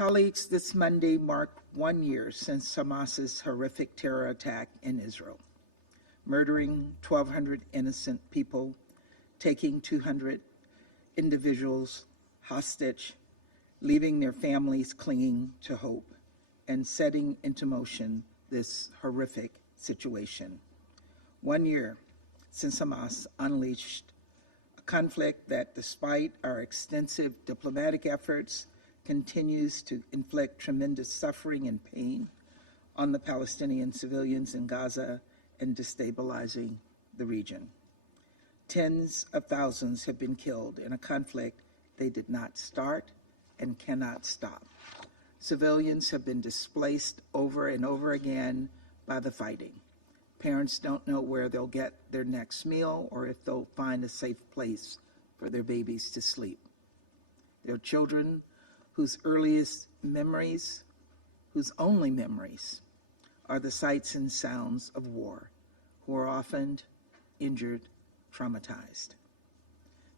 Colleagues, this Monday marked 1 year since Hamas's horrific terror attack in Israel, murdering 1,200 innocent people, taking 200 individuals hostage, leaving their families clinging to hope, and setting into motion this horrific situation. 1 year since Hamas unleashed a conflict that, despite our extensive diplomatic efforts, continues to inflict tremendous suffering and pain on the Palestinian civilians in Gaza and destabilizing the region. Tens of thousands have been killed in a conflict they did not start and cannot stop. Civilians have been displaced over and over again by the fighting. Parents don't know where they'll get their next meal or if they'll find a safe place for their babies to sleep. Their children whose earliest memories, whose only memories, are the sights and sounds of war, who are often injured, traumatized.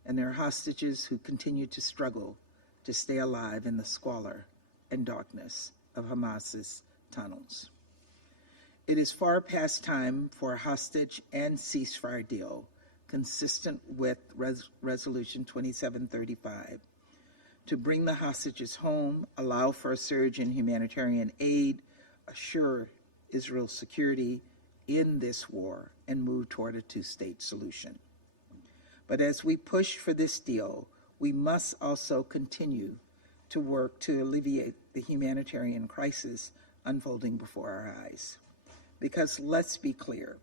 And there are hostages who continue to struggle to stay alive in the squalor and darkness of Hamas's tunnels. It is far past time for a hostage and ceasefire deal consistent with Resolution 2735 to bring the hostages home, allow for a surge in humanitarian aid, assure Israel's security in this war, and move toward a two-state solution. But as we push for this deal, we must also continue to work to alleviate the humanitarian crisis unfolding before our eyes. Because let's be clear,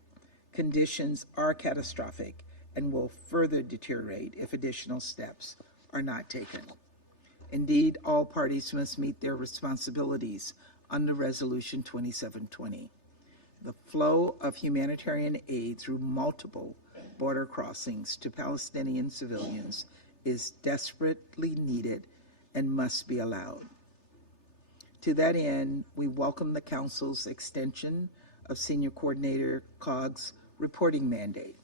conditions are catastrophic and will further deteriorate if additional steps are not taken. Indeed, all parties must meet their responsibilities under Resolution 2720. The flow of humanitarian aid through multiple border crossings to Palestinian civilians is desperately needed and must be allowed. To that end, we welcome the Council's extension of Senior Coordinator Cog's reporting mandate.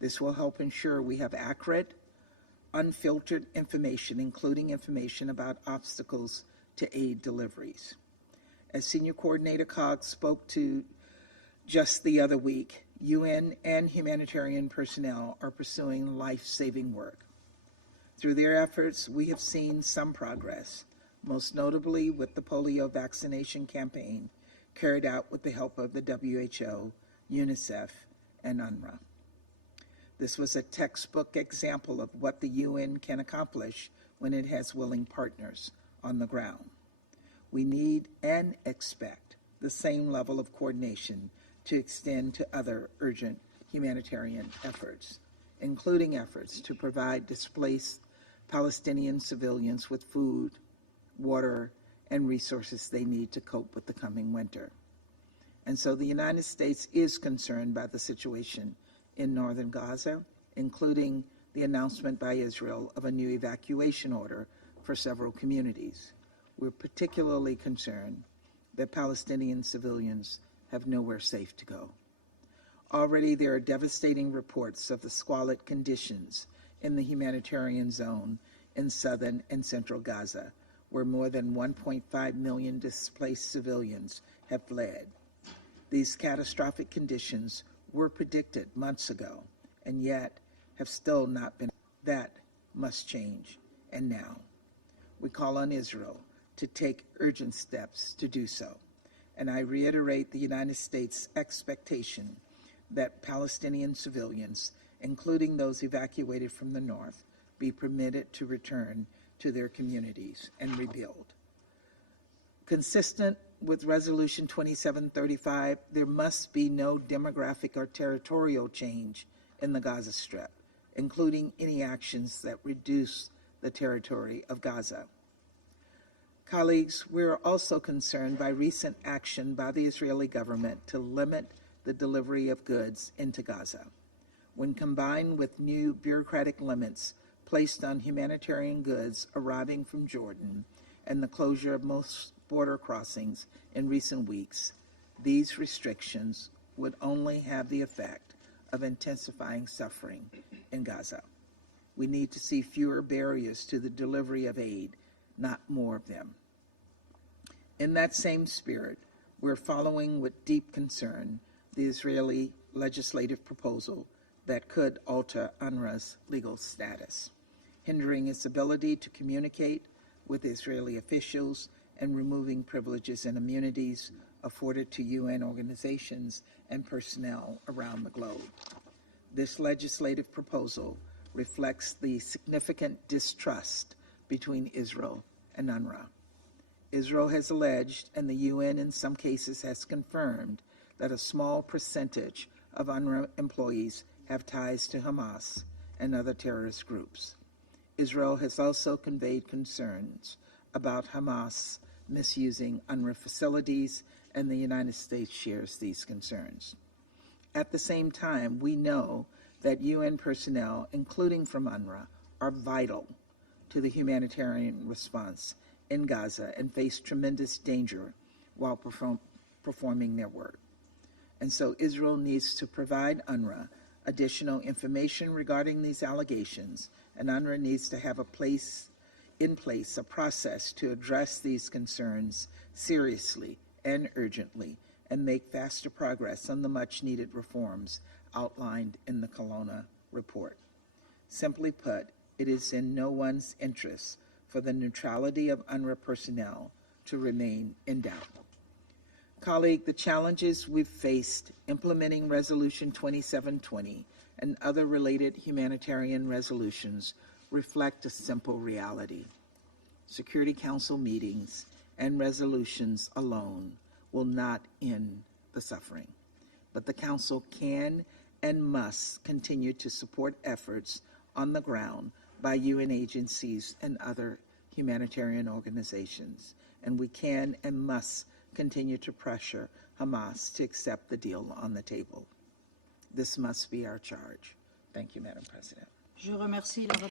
This will help ensure we have accurate, unfiltered information, including information about obstacles to aid deliveries. As Senior Coordinator Cog spoke to just the other week, UN and humanitarian personnel are pursuing life-saving work. Through their efforts, we have seen some progress, most notably with the polio vaccination campaign carried out with the help of the WHO, UNICEF, and UNRWA. This was a textbook example of what the UN can accomplish when it has willing partners on the ground. We need and expect the same level of coordination to extend to other urgent humanitarian efforts, including efforts to provide displaced Palestinian civilians with food, water, and resources they need to cope with the coming winter. And so the United States is concerned by the situation in northern Gaza, including the announcement by Israel of a new evacuation order for several communities. We're particularly concerned that Palestinian civilians have nowhere safe to go. Already there are devastating reports of the squalid conditions in the humanitarian zone in southern and central Gaza, where more than 1.5 million displaced civilians have fled. These catastrophic conditions were predicted months ago, and yet have still not been. That must change, and now. We call on Israel to take urgent steps to do so, and I reiterate the United States' expectation that Palestinian civilians, including those evacuated from the north, be permitted to return to their communities and rebuild. Consistent with Resolution 2735, there must be no demographic or territorial change in the Gaza Strip, including any actions that reduce the territory of Gaza. Colleagues, we are also concerned by recent action by the Israeli government to limit the delivery of goods into Gaza. When combined with new bureaucratic limits placed on humanitarian goods arriving from Jordan and the closure of most border crossings in recent weeks, these restrictions would only have the effect of intensifying suffering in Gaza. We need to see fewer barriers to the delivery of aid, not more of them. In that same spirit, we're following with deep concern the Israeli legislative proposal that could alter UNRWA's legal status, hindering its ability to communicate with Israeli officials and removing privileges and immunities afforded to UN organizations and personnel around the globe. This legislative proposal reflects the significant distrust between Israel and UNRWA. Israel has alleged, and the UN in some cases has confirmed, that a small percentage of UNRWA employees have ties to Hamas and other terrorist groups. Israel has also conveyed concerns about Hamas misusing UNRWA facilities, and the United States shares these concerns. At the same time, we know that UN personnel, including from UNRWA, are vital to the humanitarian response in Gaza and face tremendous danger while performing their work. And so Israel needs to provide UNRWA additional information regarding these allegations, and UNRWA needs to have a process to address these concerns seriously and urgently and make faster progress on the much-needed reforms outlined in the Colonna report. Simply put, it is in no one's interest for the neutrality of UNRWA personnel to remain in doubt. Colleague, the challenges we've faced implementing Resolution 2720 and other related humanitarian resolutions reflect a simple reality. Security Council meetings and resolutions alone will not end the suffering, but the Council can and must continue to support efforts on the ground by UN agencies and other humanitarian organizations, and we can and must continue to pressure Hamas to accept the deal on the table. This must be our charge. Thank you, Madam President. Je remercie la